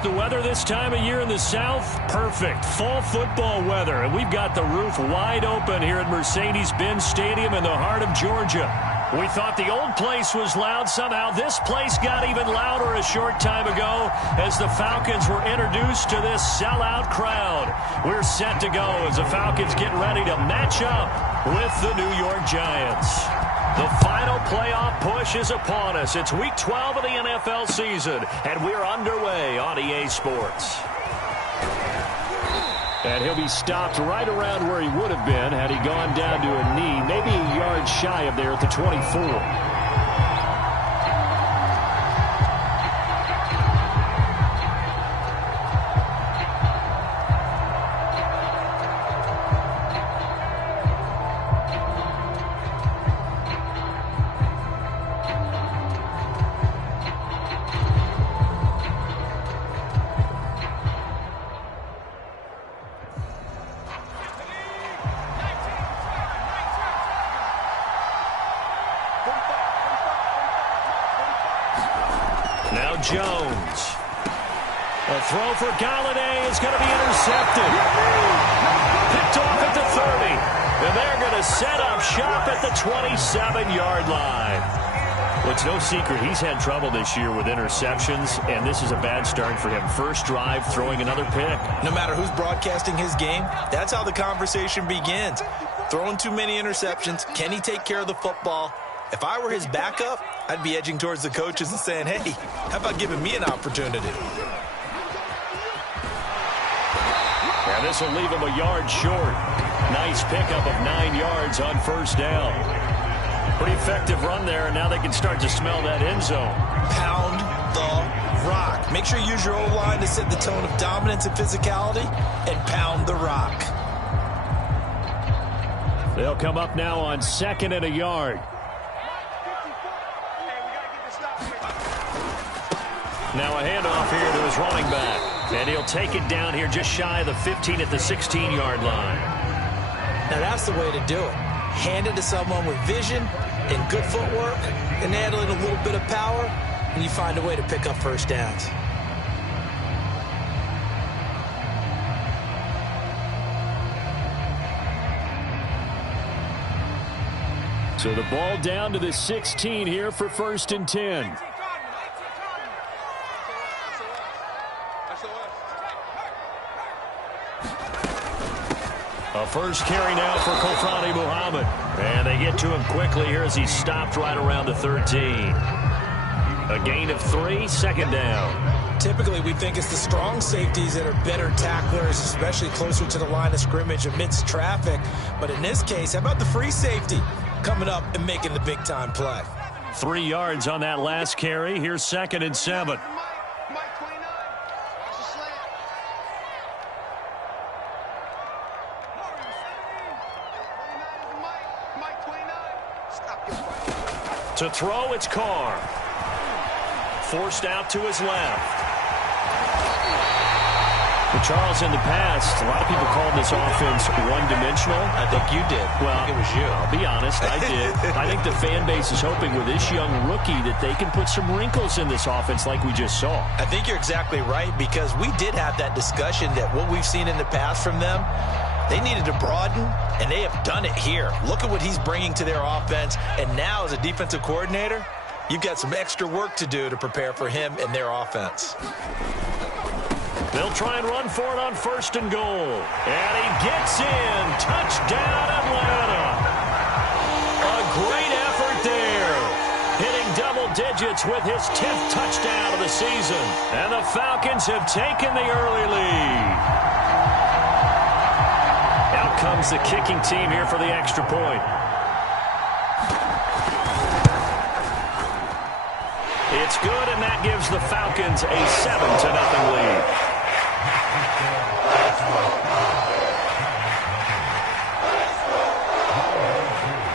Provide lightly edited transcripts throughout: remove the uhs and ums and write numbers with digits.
The weather this time of year in the South, perfect. Fall football weather, and we've got the roof wide open here at Mercedes-Benz Stadium in the heart of Georgia. We thought the old place was loud. Somehow this place got even louder a short time ago as the Falcons were introduced to this sellout crowd. We're set to go as the Falcons get ready to match up with the New York Giants. The final playoff push is upon us. It's Week 12 of the NFL season, and we're underway on EA Sports. And he'll be stopped right around where he would have been had he gone down to a knee, maybe a yard shy of there at the 24. Now Jones. A throw for Galladay is going to be intercepted. Picked off at the 30. And they're going to set up shop at the 27-yard line. Well, it's no secret he's had trouble this year with interceptions, and this is a bad start for him. First drive, throwing another pick. No matter who's broadcasting his game, that's how the conversation begins. Throwing too many interceptions. Can he take care of the football? If I were his backup, I'd be edging towards the coaches and saying, hey, how about giving me an opportunity? And this will leave him a yard short. Nice pickup of 9 yards on first down. Pretty effective run there, and now they can start to smell that end zone. Pound the rock. Make sure you use your O-line to set the tone of dominance and physicality, and pound the rock. They'll come up now on 2nd and a yard. Now a handoff here to his running back. And he'll take it down here just shy of the 15 at the 16-yard line. Now that's the way to do it. Hand it to someone with vision and good footwork, and add in a little bit of power, and you find a way to pick up first downs. So the ball down to the 16 here for 1st and 10. A first carry now for Kofrani Muhammad. And they get to him quickly here as he's stopped right around the 13. A gain of 3, 2nd down. Typically, we think it's the strong safeties that are better tacklers, especially closer to the line of scrimmage amidst traffic. But in this case, how about the free safety coming up and making the big-time play? 3 yards on that last carry. Here's 2nd and 7. To throw, it's Carr. Forced out to his left. Well, Charles, in the past, a lot of people called this offense one-dimensional. I think you did. Well, it was you. I'll be honest, I did. I think the fan base is hoping with this young rookie that they can put some wrinkles in this offense like we just saw. I think you're exactly right, because we did have that discussion that what we've seen in the past from them, they needed to broaden, and they have done it here. Look at what he's bringing to their offense, and now as a defensive coordinator, you've got some extra work to do to prepare for him and their offense. They'll try and run for it on 1st and goal. And he gets in. Touchdown, Atlanta. A great effort there. Hitting double digits with his 10th touchdown of the season. And the Falcons have taken the early lead. Out comes the kicking team here for the extra point. It's good, and that gives the Falcons a 7-0 lead.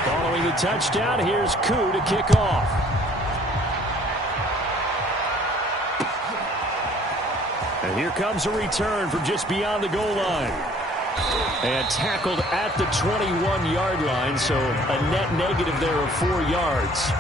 Following the touchdown, here's Koo to kick off. And here comes a return from just beyond the goal line. And tackled at the 21-yard line, so a net negative there of 4 yards.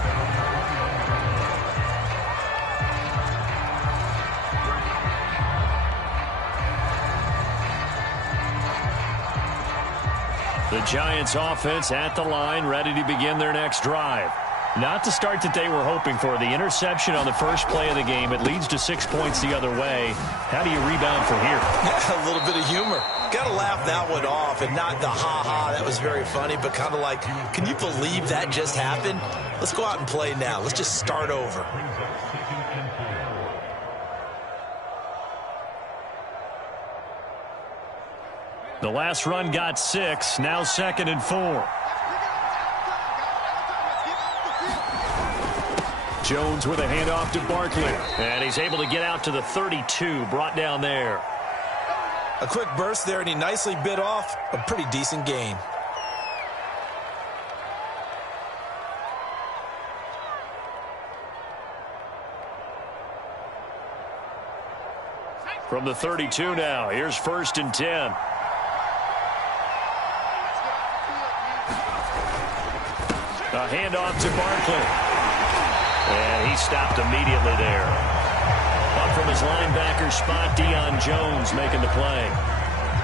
The Giants offense at the line, ready to begin their next drive. Not the start that they were hoping for. The interception on the first play of the game. It leads to 6 points the other way. How do you rebound from here? Yeah, a little bit of humor. Got to laugh that one off, and not the ha-ha. That was very funny, but kind of like, can you believe that just happened? Let's go out and play now. Let's just start over. The last run got 6. Now 2nd and 4. Jones with a handoff to Barkley. And he's able to get out to the 32, brought down there. A quick burst there, and he nicely bit off a pretty decent gain. From the 32 now, here's 1st and 10. A handoff to Barkley. And he stopped immediately there. Up from his linebacker spot, Deion Jones making the play.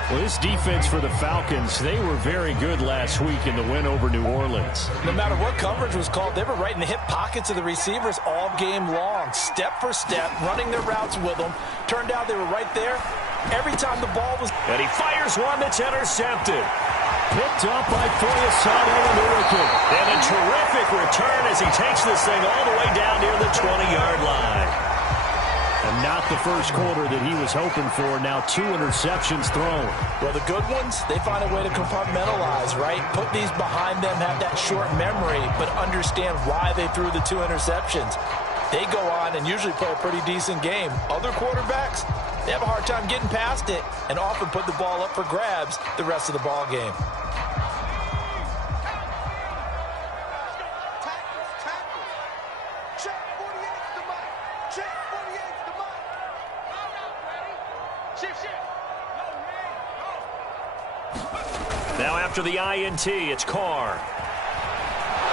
Well, this defense for the Falcons, they were very good last week in the win over New Orleans. No matter what coverage was called, they were right in the hip pockets of the receivers all game long, step for step, running their routes with them. Turned out they were right there every time the ball was... And he fires one that's intercepted. Picked up by Foyesade American. And a terrific return as he takes this thing all the way down near the 20-yard line. And not the first quarter that he was hoping for. Now 2 interceptions thrown. Well, the good ones, they find a way to compartmentalize, right? Put these behind them, have that short memory, but understand why they threw the 2 interceptions. They go on and usually play a pretty decent game. Other quarterbacks, they have a hard time getting past it and often put the ball up for grabs the rest of the ball game. Now after the INT, it's Carr.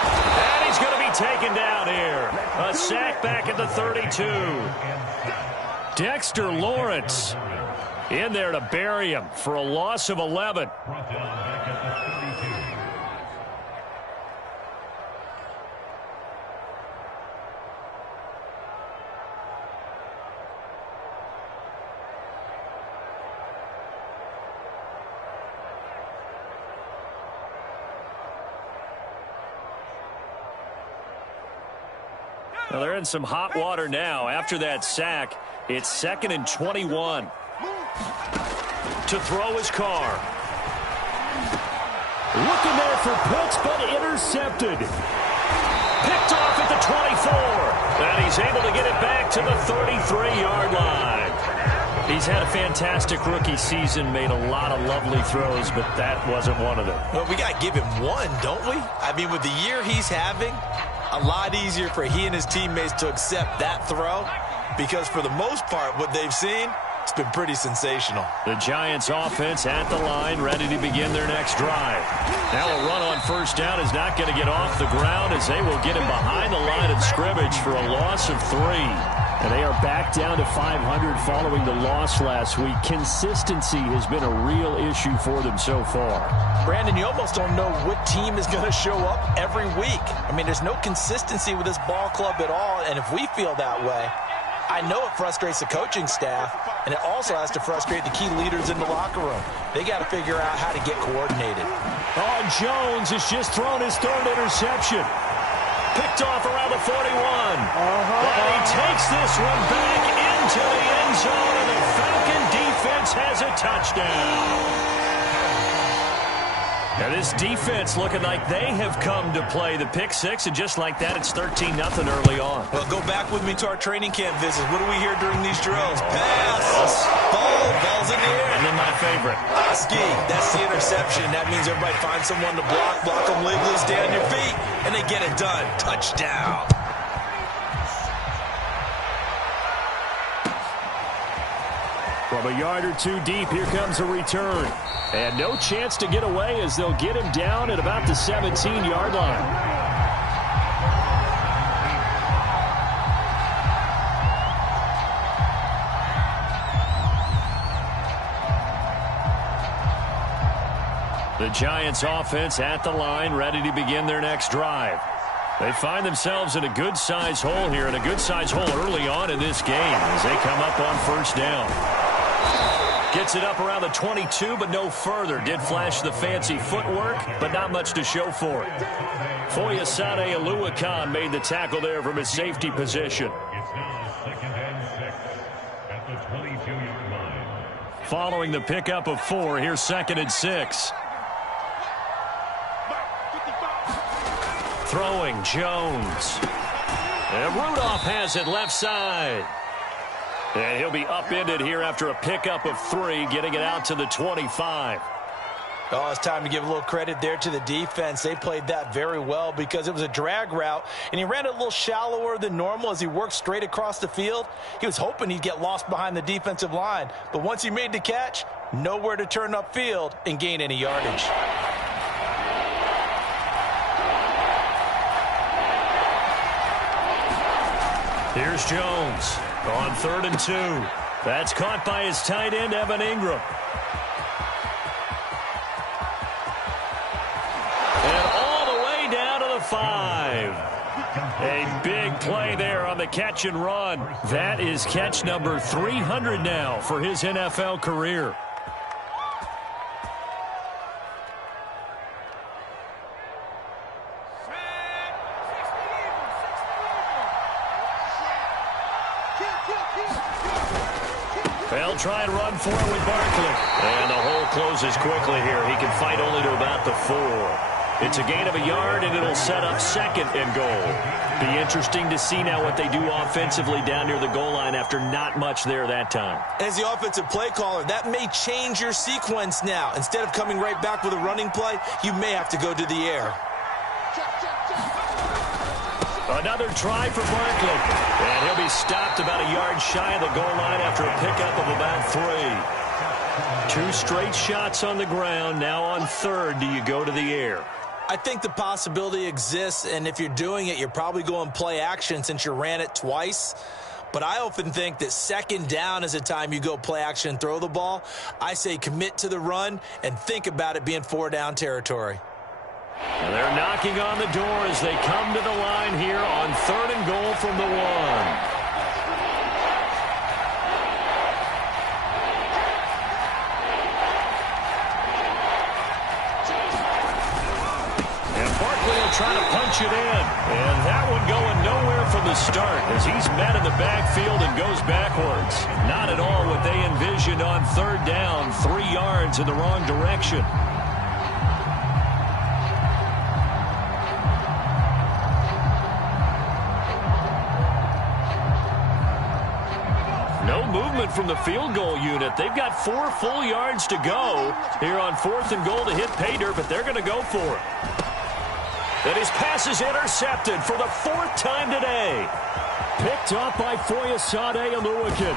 And he's going to be taken down here. A sack back at the 32. Dexter Lawrence in there to bury him for a loss of 11. Well, they're in some hot water now. After that sack, it's 2nd and 21. To throw his Carr. Looking there for Pitts, but intercepted. Picked off at the 24. And he's able to get it back to the 33-yard line. He's had a fantastic rookie season, made a lot of lovely throws, but that wasn't one of them. Well, we got to give him one, don't we? I mean, with the year he's having, a lot easier for he and his teammates to accept that throw, because for the most part, what they've seen, it's been pretty sensational. The Giants offense at the line, ready to begin their next drive. Now a run on 1st down is not going to get off the ground, as they will get him behind the line of scrimmage for a loss of 3. And they are back down to 500 following the loss last week. Consistency has been a real issue for them so far. Brandon, you almost don't know what team is going to show up every week. I mean, there's no consistency with this ball club at all, and if we feel that way, I know it frustrates the coaching staff, and it also has to frustrate the key leaders in the locker room. They got to figure out how to get coordinated. Oh, Jones has just thrown his 3rd interception. Picked off around the 41. And he takes this one back into the end zone, and the Falcon defense has a touchdown. Now this defense looking like they have come to play the pick 6, and just like that, it's 13-0 early on. Well, go back with me to our training camp visits. What do we hear during these drills? Pass, ball's in the air. And then my favorite. Oski, that's the interception. That means everybody finds someone to block them legally, stay on your feet, and they get it done. Touchdown. From a yard or 2 deep, here comes a return. And no chance to get away, as they'll get him down at about the 17-yard line. The The Giants offense at the line, ready to begin their next drive. They find themselves in a good-sized hole here, and a good-sized hole early on in this game as they come up on first down. Gets it up around the 22, but no further. Did flash the fancy footwork, but not much to show for it. Foyesade Oluwakan made the tackle there from his safety position. It's now 2nd and 6 at the 22-yard line. Following the pickup of 4, here's 2nd and 6. Throwing Jones. And Rudolph has it left side. And he'll be upended here after a pickup of 3, getting it out to the 25. Oh, it's time to give a little credit there to the defense. They played that very well because it was a drag route, and he ran it a little shallower than normal as he worked straight across the field. He was hoping he'd get lost behind the defensive line, but once he made the catch, nowhere to turn upfield and gain any yardage. Here's Jones on 3rd and 2. That's caught by his tight end, Evan Ingram. And all the way down to the 5. A big play there on the catch and run. That is catch number 300 now for his NFL career. They'll try and run for it with Barkley. And the hole closes quickly here. He can fight only to about the 4. It's a gain of a yard, and it'll set up 2nd and goal. Be interesting to see now what they do offensively down near the goal line after not much there that time. As the offensive play caller, that may change your sequence now. Instead of coming right back with a running play, you may have to go to the air. Another try for Barkley. And he'll be stopped about a yard shy of the goal line after a pickup of about 3. 2 straight shots on the ground. Now on 3rd, do you go to the air? I think the possibility exists, and if you're doing it, you're probably going play action since you ran it twice. But I often think that 2nd down is the time you go play action and throw the ball. I say commit to the run and think about it being 4-down territory. And they're knocking on the door as they come to the line here on 3rd and goal from the 1. Trying to punch it in. And that one going nowhere from the start as he's met in the backfield and goes backwards. Not at all what they envisioned on 3rd down. 3 yards in the wrong direction. No movement from the field goal unit. They've got 4 full yards to go here on 4th and goal to hit pay dirt, but they're going to go for it. And his pass is intercepted for the 4th time today. Picked up by Foyesade Oluwakan.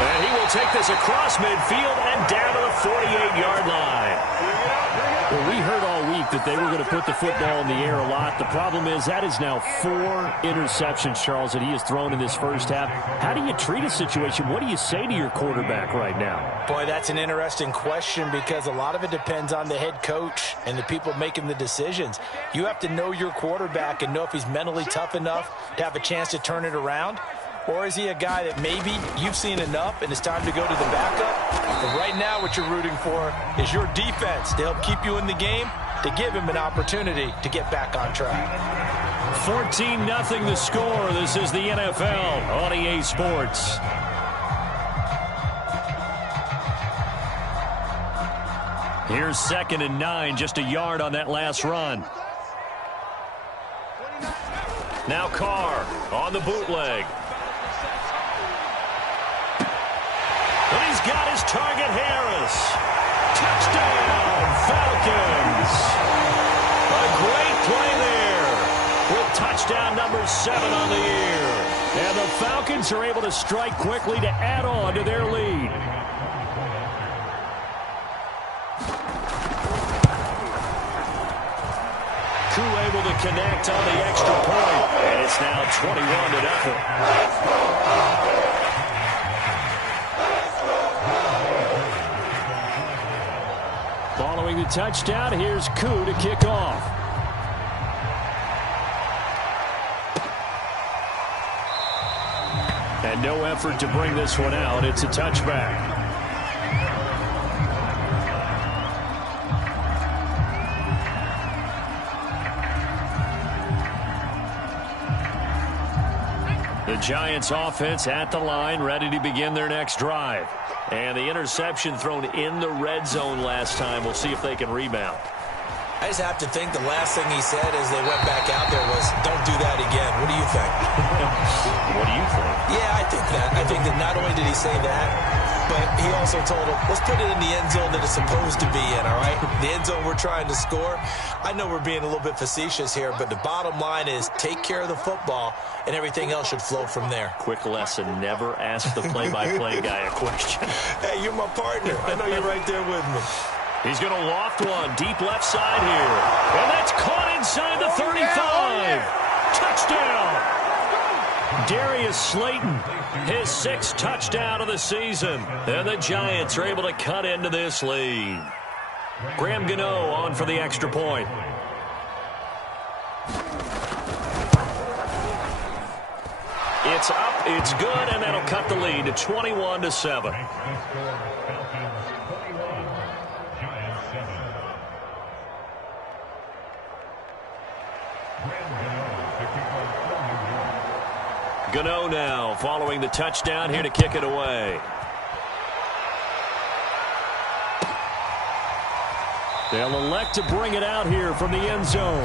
And he will take this across midfield and down to the 48-yard line. Well, we heard all week that they were going to put the football in the air a lot. The problem is that is now 4 interceptions, Charles, that he has thrown in this first half. How do you treat a situation? What do you say to your quarterback right now? Boy, that's an interesting question because a lot of it depends on the head coach and the people making the decisions. You have to know your quarterback and know if he's mentally tough enough to have a chance to turn it around. Or is he a guy that maybe you've seen enough and it's time to go to the backup? But right now what you're rooting for is your defense to help keep you in the game, to give him an opportunity to get back on track. 14-0 the score. This is the NFL on EA Sports. Here's 2nd and 9, just a yard on that last run. Now Carr on the bootleg. And he's got his target, Harris. Touchdown, Falcons. A great play there with touchdown number 7 on the year. And the Falcons are able to strike quickly to add on to their lead. Able to connect on the extra point. And it's now 21-0. Following the touchdown. Here's Koo to kick off. And no effort to bring this one out. It's a touchback. The Giants offense at the line, ready to begin their next drive. And the interception thrown in the red zone last time. We'll see if they can rebound. I just have to think the last thing he said as they went back out there was, don't do that again. What do you think? What do you think? Yeah, I think that. I think that not only did he say that, but he also told him, let's put it in the end zone that it's supposed to be in, all right? The end zone we're trying to score. I know we're being a little bit facetious here, but the bottom line is take care of the football, and everything else should flow from there. Quick lesson, never ask the play-by-play guy a question. Hey, you're my partner. I know you're right there with me. He's going to loft one deep left side here. And that's caught inside the 35. Touchdown. Darius Slayton, his 6th touchdown of the season. And the Giants are able to cut into this lead. Graham Gano on for the extra point. It's up, it's good, and that'll cut the lead to 21-7. Gano now following the touchdown here to kick it away. They'll elect to bring it out here from the end zone.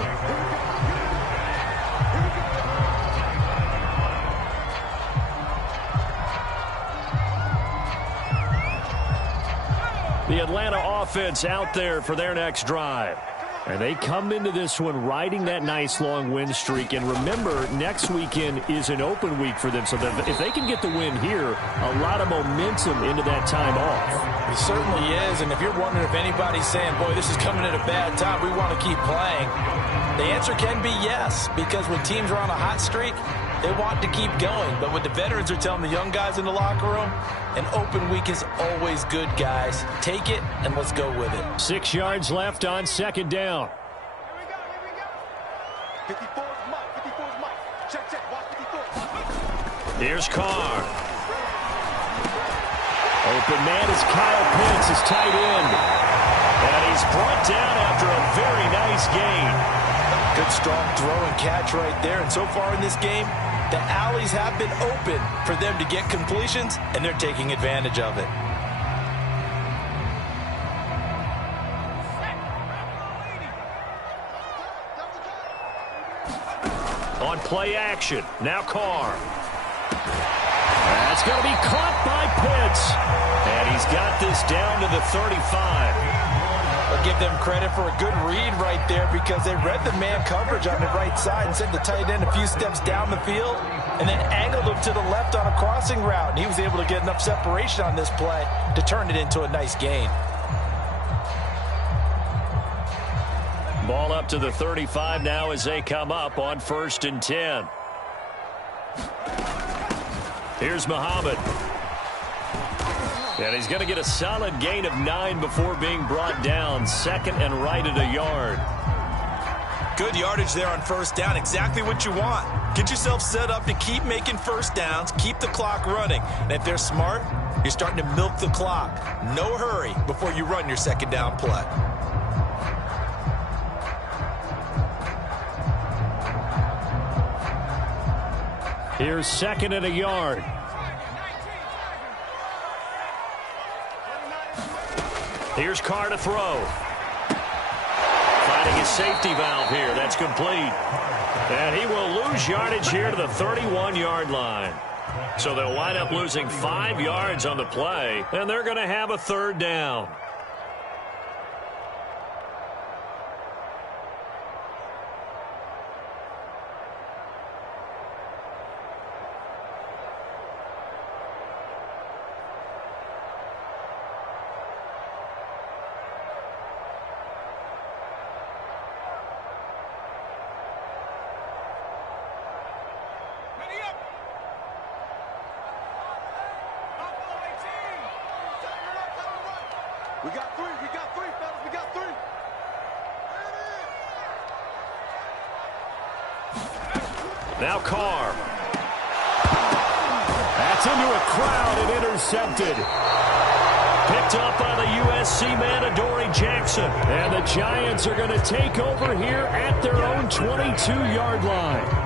The Atlanta offense out there for their next drive. And they come into this one riding that nice long win streak. And remember, next weekend is an open week for them. So that if they can get the win here, a lot of momentum into that time off. It certainly is. And if you're wondering if anybody's saying, boy, this is coming at a bad time, we want to keep playing, the answer can be yes. Because when teams are on a hot streak, they want to keep going. But what the veterans are telling the young guys in the locker room, an open week is always good, guys. Take it, and let's go with it. 6 yards left on 2nd down. Here we go. 54's Mike. Check. Watch 54. Here's Carr. Open man is Kyle Pitts, his tight end. And he's brought down after a very nice gain. Good strong throw and catch right there. And so far in this game, the alleys have been open for them to get completions, and they're taking advantage of it. On play action, now Carr. That's going to be caught by Pitts. And he's got this down to the 35. I'll give them credit for a good read right there because they read the man coverage on the right side and sent the tight end a few steps down the field and then angled him to the left on a crossing route. And he was able to get enough separation on this play to turn it into a nice gain. Ball up to the 35 now as they come up on 1st and 10. Here's Muhammad. And he's going to get a solid gain of 9 before being brought down. 2nd and right at a yard. Good yardage there on 1st down. Exactly what you want. Get yourself set up to keep making 1st downs. Keep the clock running. And if they're smart, you're starting to milk the clock. No hurry before you run your 2nd down play. Here's 2nd and a yard. Here's Carr to throw. Finding his safety valve here. That's complete. And he will lose yardage here to the 31-yard line. So they'll wind up losing 5 yards on the play, and they're going to have a 3rd down. We got three, fellas. We got three. Now Carr. That's into a crowd and intercepted. Picked up by the USC man, Adoree Jackson. And the Giants are going to take over here at their own 22-yard line.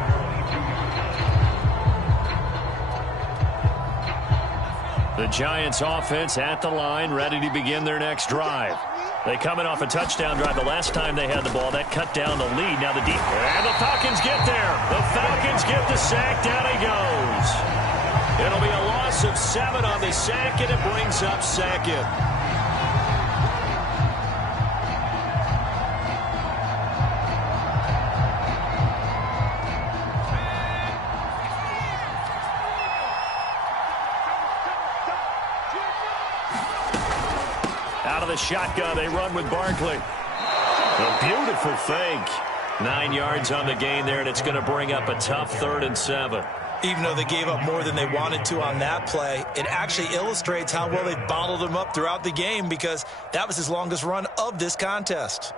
The Giants offense at the line, ready to begin their next drive. They coming off a touchdown drive the last time they had the ball. That cut down the lead. Now the deep. And the Falcons get there. The Falcons get the sack. Down he goes. It'll be a loss of 7 on the sack, and it brings up second. Out of the shotgun, they run with Barkley. A beautiful fake. 9 yards on the gain there, and it's going to bring up a tough 3rd and 7. Even though they gave up more than they wanted to on that play, it actually illustrates how well they bottled them up throughout the game, because that was his longest run of this contest.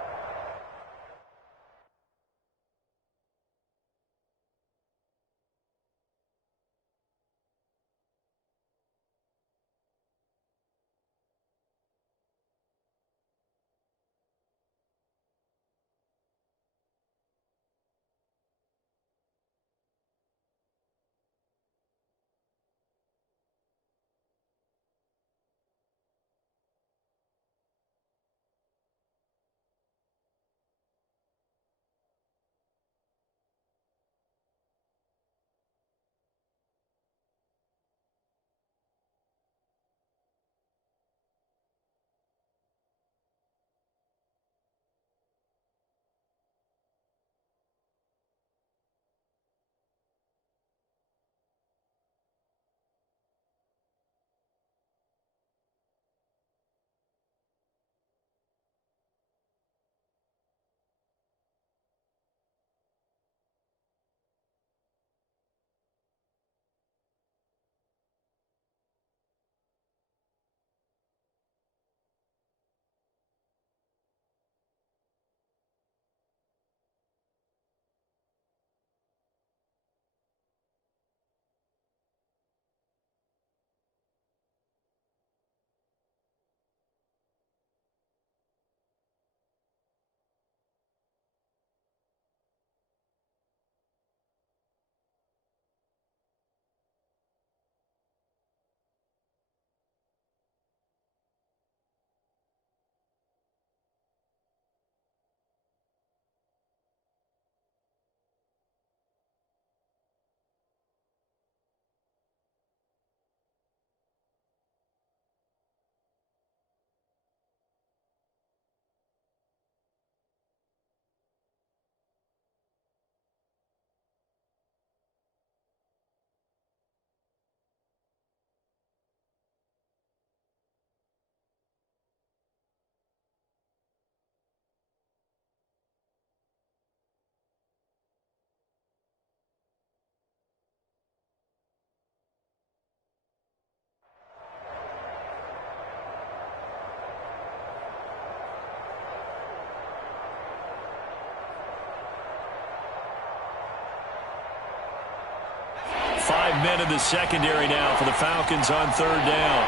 Five men in the secondary now for the Falcons on 3rd down.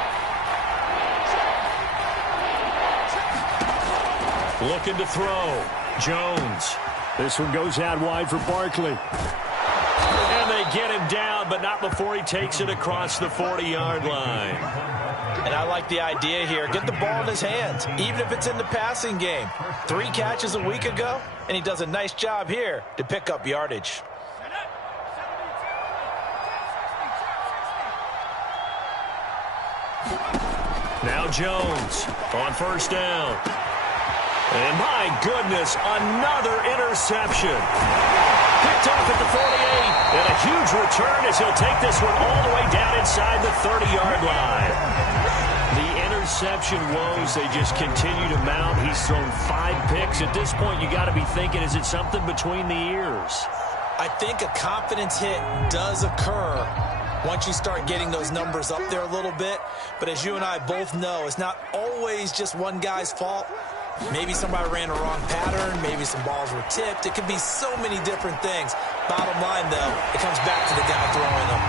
Looking to throw. Jones. This one goes out wide for Barkley. And they get him down, but not before he takes it across the 40-yard line. And I like the idea here. Get the ball in his hands, even if it's in the passing game. 3 catches a week ago, and he does a nice job here to pick up yardage. Now Jones on 1st down. And my goodness, another interception. Picked off at the 48. And a huge return as he'll take this one all the way down inside the 30-yard line. The interception woes, they just continue to mount. He's thrown 5 picks. At this point, you got to be thinking, is it something between the ears? I think a confidence hit does occur once you start getting those numbers up there a little bit. But as you and I both know, it's not always just one guy's fault. Maybe somebody ran a wrong pattern. Maybe maybe some balls were tipped. It could be so many different things. Bottom line, though, it comes back to the guy throwing them.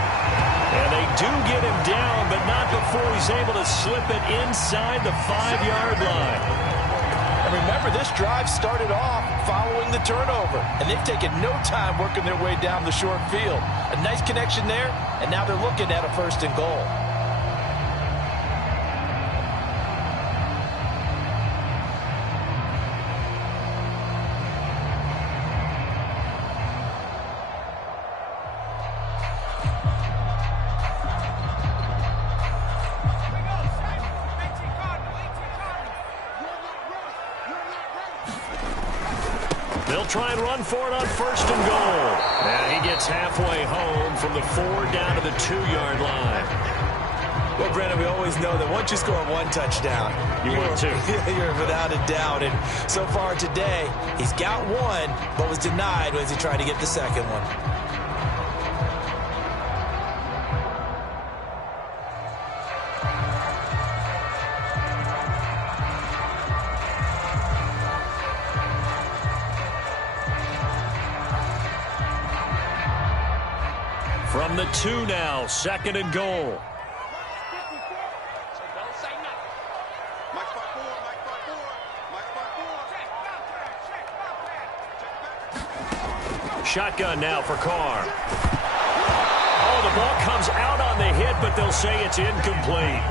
And they do get him down, but not before he's able to slip it inside the 5-yard line. And remember, this drive started off following the turnover, and they've taken no time working their way down the short field. A nice connection there, and now they're looking at a 1st and goal. They'll try and run for it on 1st and goal. And he gets halfway home from the 4 down to the 2-yard line. Well, Brandon, we always know that once you score 1 touchdown, you're 2. You're without a doubt. And so far today, he's got 1, but was denied as he tried to get the second one. From the 2 now, 2nd and goal. Shotgun now for Carr. Oh, the ball comes out on the hit, but they'll say it's incomplete.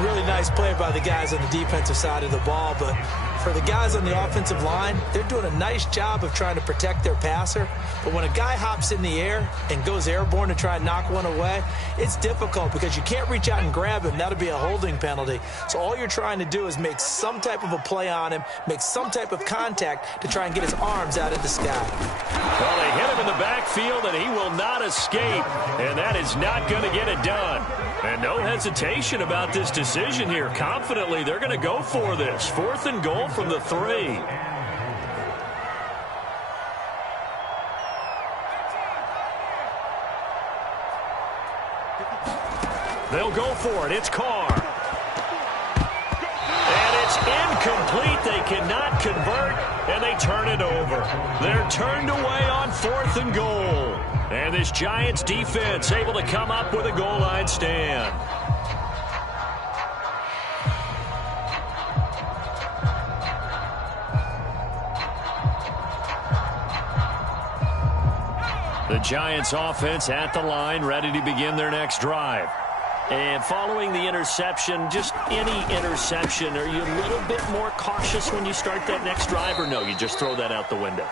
Really nice play by the guys on the defensive side of the ball, but for the guys on the offensive line, they're doing a nice job of trying to protect their passer. But when a guy hops in the air and goes airborne to try and knock one away, it's difficult because you can't reach out and grab him. That'll be a holding penalty. So all you're trying to do is make some type of a play on him, make some type of contact to try and get his arms out of the sky. Well, they hit him in the backfield, and he will not escape. And that is not going to get it done. And no hesitation about this decision here. Confidently, they're going to go for this. 4th and goal from the 3. They'll go for it. It's Carr. And it's incomplete. They cannot convert, and they turn it over. They're turned away on 4th and goal. And this Giants defense able to come up with a goal line stand. The Giants offense at the line, ready to begin their next drive. And following the interception, just any interception, are you a little bit more cautious when you start that next drive, or no, you just throw that out the window?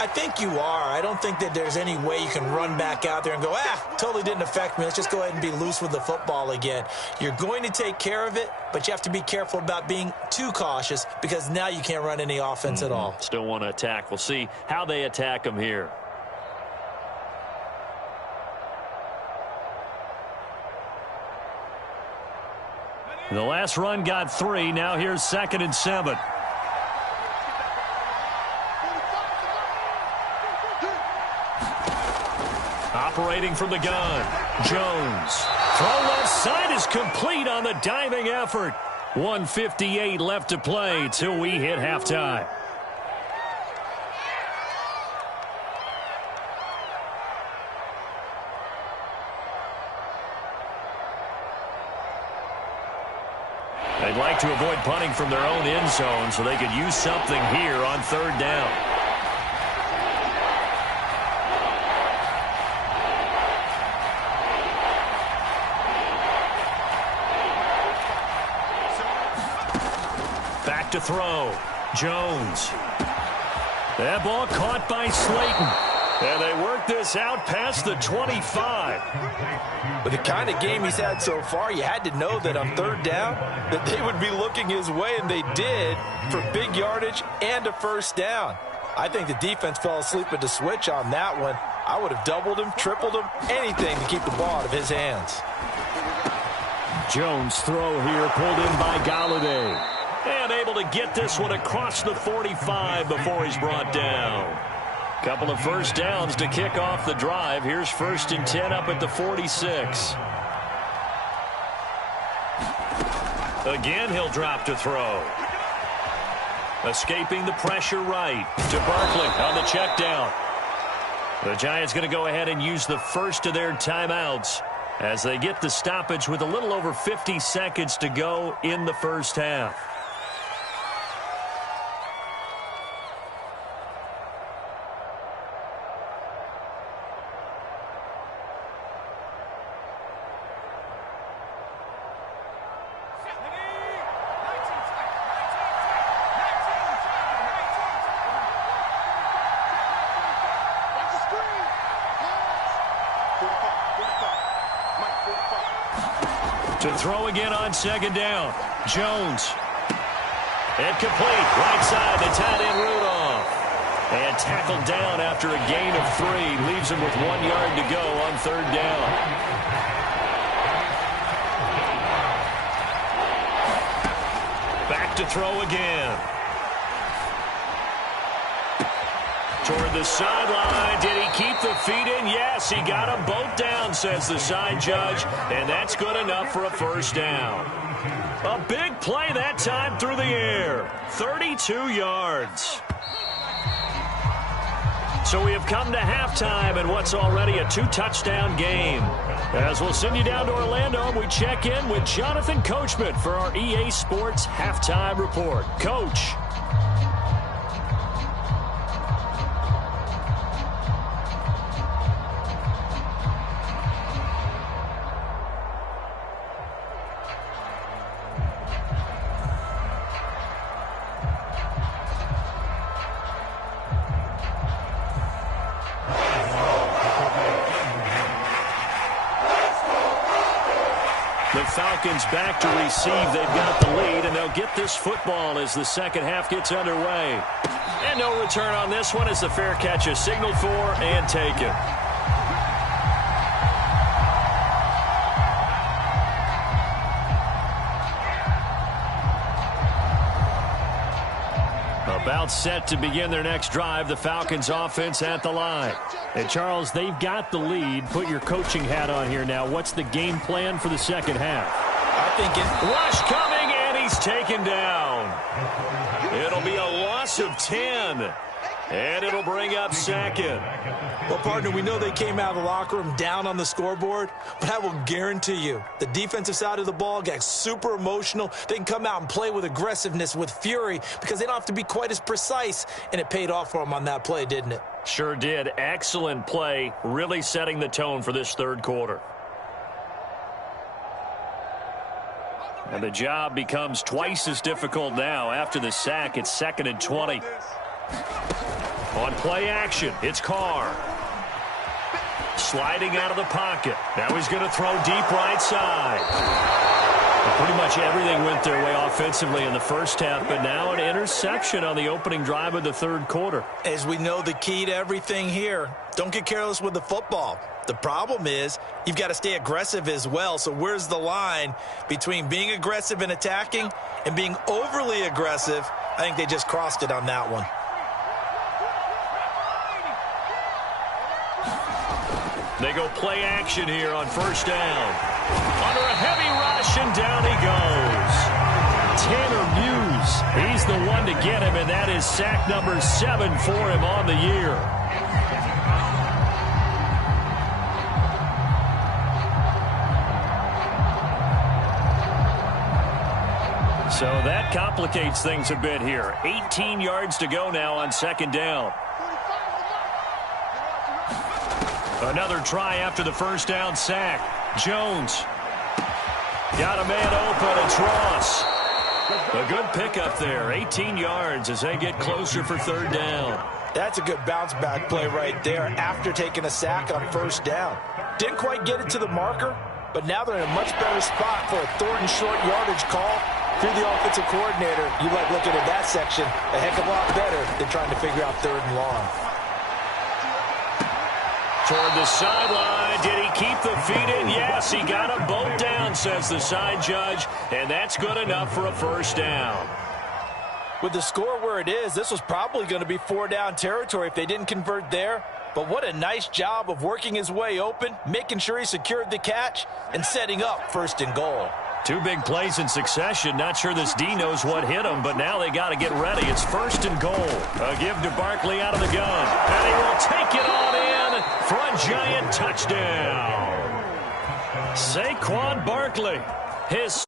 I think you are. I don't think that there's any way you can run back out there and go, totally didn't affect me. Let's just go ahead and be loose with the football again. You're going to take care of it, but you have to be careful about being too cautious because now you can't run any offense at all. Still want to attack. We'll see how they attack them here. The last run got 3. Now here's 2nd and 7. Operating from the gun, Jones. Throw left side is complete on the diving effort. 1:58 left to play till we hit halftime. They'd like to avoid punting from their own end zone so they could use something here on 3rd down. Back to throw. Jones. That ball caught by Slayton. And they work this out past the 25. With the kind of game he's had so far, you had to know that on 3rd down that they would be looking his way, and they did, for big yardage and a 1st down. I think the defense fell asleep at the switch on that one. I would have doubled him, tripled him, anything to keep the ball out of his hands. Jones' throw here pulled in by Galladay. And able to get this one across the 45 before he's brought down. Couple of 1st downs to kick off the drive. Here's 1st and 10 up at the 46. Again, he'll drop to throw. Escaping the pressure right to Barkley on the check down. The Giants going to go ahead and use the first of their timeouts as they get the stoppage with a little over 50 seconds to go in the first half. To throw again on second down. Jones. Incomplete. Right side to tight end Rudolph. And tackled down after a gain of 3. Leaves him with 1 yard to go on third down. Back to throw again. Toward the sideline. Did he keep the feet in? Yes, he got them both down, says the side judge. And that's good enough for a first down. A big play that time through the air. 32 yards. So we have come to halftime in what's already a 2-touchdown game. As we'll send you down to Orlando, we check in with Jonathan Coachman for our EA Sports Halftime Report. Coach. Falcons back to receive. They've got the lead, and they'll get this football as the second half gets underway. And no return on this one as the fair catch is signaled for and taken. About set to begin their next drive, the Falcons offense at the line. And Charles, they've got the lead. Put your coaching hat on here now. What's the game plan for the second half? I think rush coming, and he's taken down. It'll be a loss of 10. And it'll bring up second. Well, partner, we know they came out of the locker room down on the scoreboard, but I will guarantee you the defensive side of the ball got super emotional. They can come out and play with aggressiveness, with fury, because they don't have to be quite as precise, and it paid off for them on that play, didn't it? Sure did. Excellent play, really setting the tone for this third quarter. And the job becomes twice as difficult now. After the sack, it's 2nd and 20. On play action, it's Carr. Sliding out of the pocket. Now he's going to throw deep right side. Pretty much everything went their way offensively in the first half, but now an interception on the opening drive of the third quarter. As we know, the key to everything here, don't get careless with the football. The problem is you've got to stay aggressive as well. So where's the line between being aggressive and attacking and being overly aggressive? I think they just crossed it on that one. They go play action here on first down. Under a heavy rush, and down he goes. Tanner Muse, he's the one to get him, and that is sack number 7 for him on the year. So that complicates things a bit here. 18 yards to go now on second down. Another try after the first down sack. Jones. Got a man open. It's Ross. A good pickup there. 18 yards as they get closer for third down. That's a good bounce back play right there after taking a sack on first down. Didn't quite get it to the marker, but now they're in a much better spot for a third and short yardage call. If you're the offensive coordinator, you like looking at that section a heck of a lot better than trying to figure out third and long. Toward the sideline. Did he keep the feet in? Yes, he got them both down, says the side judge, and that's good enough for a first down. With the score where it is, this was probably going to be 4-down territory if they didn't convert there. But what a nice job of working his way open, making sure he secured the catch, and setting up first and goal. Two big plays in succession. Not sure this D knows what hit him, but now they got to get ready. It's 1st and goal. A give to Barkley out of the gun. And he will take it on in for a giant touchdown. Saquon Barkley. His